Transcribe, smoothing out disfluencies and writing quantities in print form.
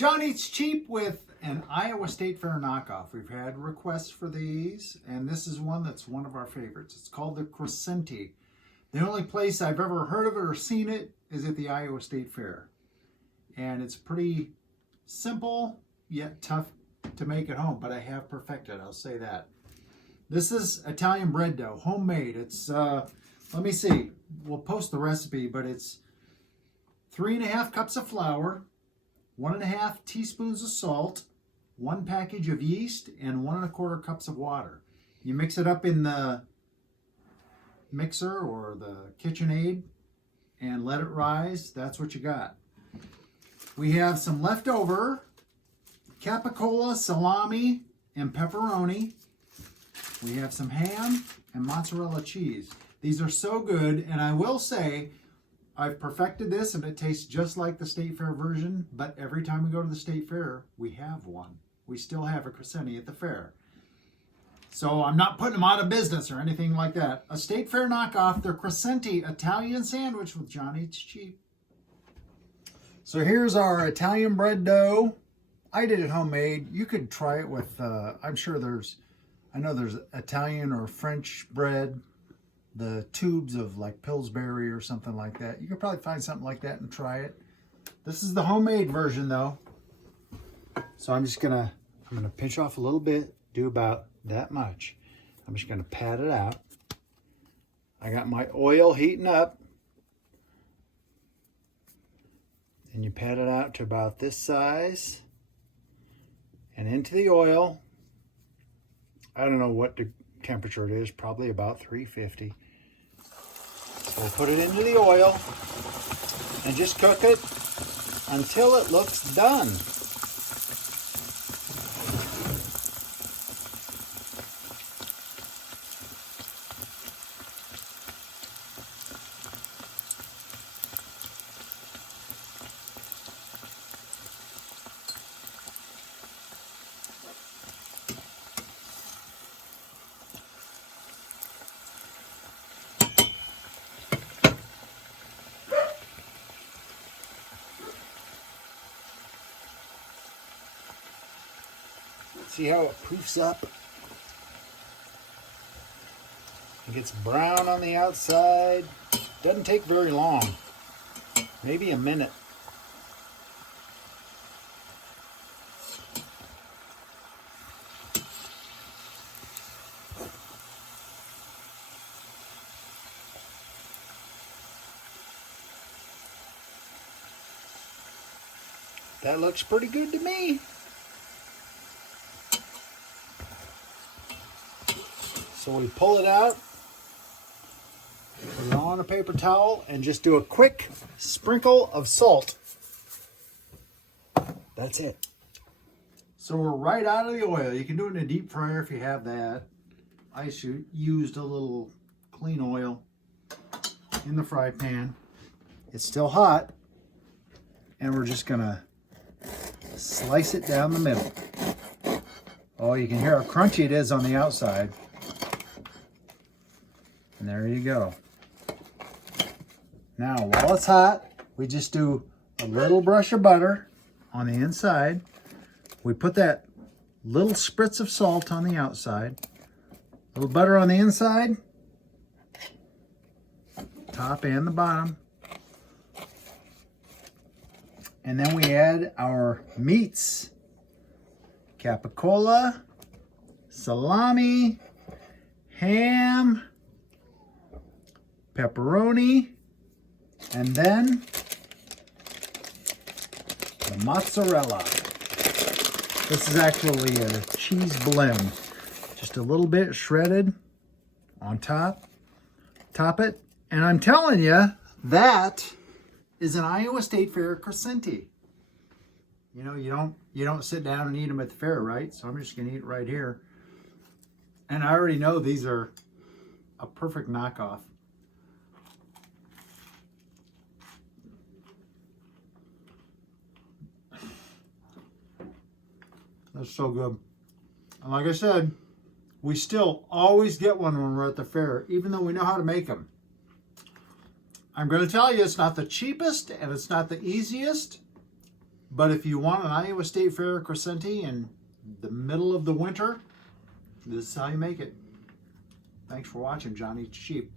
John Eats Cheap with an Iowa State Fair knockoff. We've had requests for these, and this is one that's one of our favorites. It's called the Crescentis. The only place I've ever heard of it or seen it is at the Iowa State Fair. And it's pretty simple, yet tough to make at home, but I have perfected, I'll say that. This is Italian bread dough, homemade. It's, let me see, we'll post the recipe, but it's 3.5 cups of flour, 1.5 teaspoons of salt, 1 package of yeast, and 1.25 cups of water. You mix it up in the mixer or the KitchenAid and let it rise. That's what you got. We have some leftover capicola, salami, and pepperoni. We have some ham and mozzarella cheese. These are so good, and I will say, I've perfected this and it tastes just like the State Fair version, but every time we go to the State Fair, we have one. We still have a Crescenti at the fair. So I'm not putting them out of business or anything like that. A State Fair knockoff, the Crescenti Italian sandwich with John Eats Cheap. So here's our Italian bread dough. I did it homemade. You could try it with, I'm sure I know there's Italian or French bread. The tubes of like Pillsbury or something like that. You could probably find something like that and try it. This is the homemade version though. So I'm gonna pinch off a little bit, do about that much. I'm just gonna pat it out. I got my oil heating up. And you pat it out to about this size. And into the oil. I don't know what the temperature it is, probably about 350. So we'll put it into the oil and just cook it until it looks done. See how it poofs up? It gets brown on the outside. Doesn't take very long. Maybe a minute. That looks pretty good to me. So we pull it out, put it on a paper towel, and just do a quick sprinkle of salt. That's it. So we're right out of the oil. You can do it in a deep fryer if you have that. I used a little clean oil in the fry pan. It's still hot, and we're just gonna slice it down the middle. Oh, you can hear how crunchy it is on the outside. And there you go. Now, while it's hot, we just do a little brush of butter on the inside. We put that little spritz of salt on the outside. A little butter on the inside. Top and the bottom. And then we add our meats. Capicola, salami, ham, pepperoni, and then the mozzarella. This is actually a cheese blend. Just a little bit shredded on top. Top it. And I'm telling you, that is an Iowa State Fair Crescenti. You know, you don't sit down and eat them at the fair, right? So I'm just going to eat it right here. And I already know these are a perfect knockoff. That's so good. And like I said, we still always get one when we're at the fair, even though we know how to make them. I'm going to tell you, it's not the cheapest and it's not the easiest, But if you want an Iowa State Fair Crescenti in the middle of the winter, this is how you make it. Thanks for watching John Eats Sheep.